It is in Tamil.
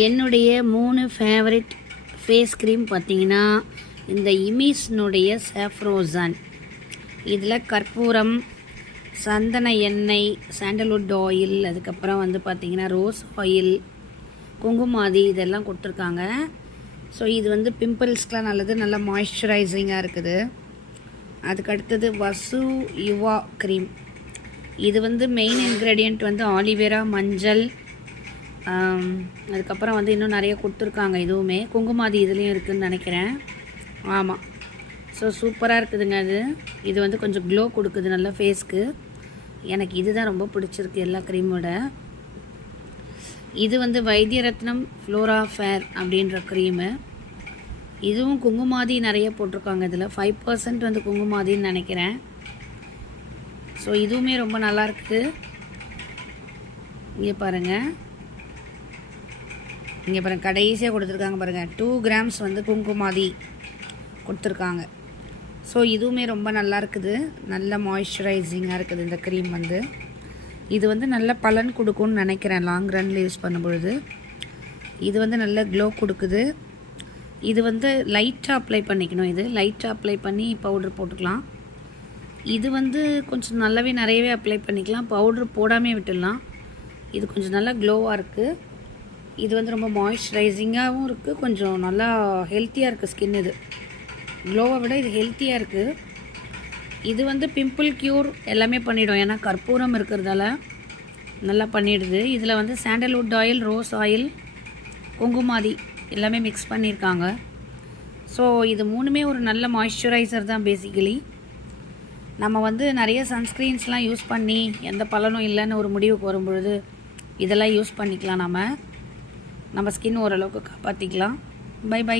என்னுடைய 3 ஃபேவரட் ஃபேஸ் க்ரீம் பார்த்தீங்கன்னா இந்த இமீஸ்னுடைய சாஃப்ரோசான். இதில் கற்பூரம், சந்தன எண்ணெய், சாண்டல்வுட் ஆயில், அதுக்கப்புறம் வந்து பார்த்திங்கன்னா ரோஸ் ஆயில், குங்குமாதி இதெல்லாம் கொடுத்துருக்காங்க. ஸோ இது வந்து பிம்பிள்ஸ்க்கெலாம் நல்லது, நல்லா மாய்ஸ்சரைசிங்காக இருக்குது. அதுக்கடுத்தது வசு யுவா க்ரீம். இது வந்து மெயின் இன்க்ரீடியண்ட் வந்து ஆலிவேரா, மஞ்சள், அதுக்கப்புறம் வந்து இன்னும் நிறைய கொடுத்துருக்காங்க. இதுவுமே குங்குமாதி இதுலேயும் இருக்குதுன்னு நினைக்கிறேன். ஆமாம். ஸோ சூப்பராக இருக்குதுங்க. இது வந்து கொஞ்சம் க்ளோ கொடுக்குது நல்லா ஃபேஸ்க்கு. எனக்கு இது தான் ரொம்ப பிடிச்சிருக்கு எல்லா க்ரீமோட. இது வந்து வைத்தியரத்னம் ஃப்ளோரா ஃபேர் அப்படின்ற க்ரீமு. இதுவும் குங்குமாதி நிறைய போட்டிருக்காங்க. இதில் 5% வந்து குங்குமாதின்னு நினைக்கிறேன். ஸோ இதுவுமே ரொம்ப நல்லாயிருக்கு. இங்கே பாருங்கள், கடைசியாக கொடுத்துருக்காங்க பாருங்கள், 2 grams வந்து குங்குமாதி கொடுத்துருக்காங்க. ஸோ இதுவுமே ரொம்ப நல்லா இருக்குது, நல்ல மாய்ஸ்சரைசிங்காக இருக்குது இந்த க்ரீம் வந்து. இது வந்து நல்ல பலன் கொடுக்கும்னு நினைக்கிறேன் லாங் ரன்னில் யூஸ் பண்ணும்பொழுது. இது வந்து நல்ல க்ளோ கொடுக்குது. இது வந்து லைட்டாக அப்ளை பண்ணிக்கணும். இது லைட்டாக அப்ளை பண்ணி பவுடர் போட்டுக்கலாம். இது வந்து கொஞ்சம் நல்லாவே நிறையவே அப்ளை பண்ணிக்கலாம், பவுட்ரு போடாமே விட்டுடலாம். இது கொஞ்சம் நல்லா க்ளோவாக இருக்குது. இது வந்து ரொம்ப மாய்ஸ்சரைசிங்காகவும் இருக்குது, கொஞ்சம் நல்லா ஹெல்த்தியாக இருக்குது ஸ்கின். இது க்ளோவை விட இது ஹெல்த்தியாக இருக்குது. இது வந்து பிம்பிள் க்யூர் எல்லாமே பண்ணிவிடும், ஏன்னா கற்பூரம் இருக்கிறதால நல்லா பண்ணிடுது. இதில் வந்து sandalwood oil, rose oil, Kumkumadi எல்லாமே மிக்ஸ் பண்ணியிருக்காங்க. ஸோ இது மூணுமே ஒரு நல்ல மாய்ஸ்சரைசர் தான் பேசிக்கலி. நம்ம வந்து நிறைய சன்ஸ்க்ரீன்ஸ்லாம் யூஸ் பண்ணி எந்த பலனும் இல்லைன்னு ஒரு முடிவுக்கு வரும்பொழுது இதெல்லாம் யூஸ் பண்ணிக்கலாம். நம்ம ஸ்கின் ஓரளவுக்கு காப்பாற்றிக்கலாம். By by.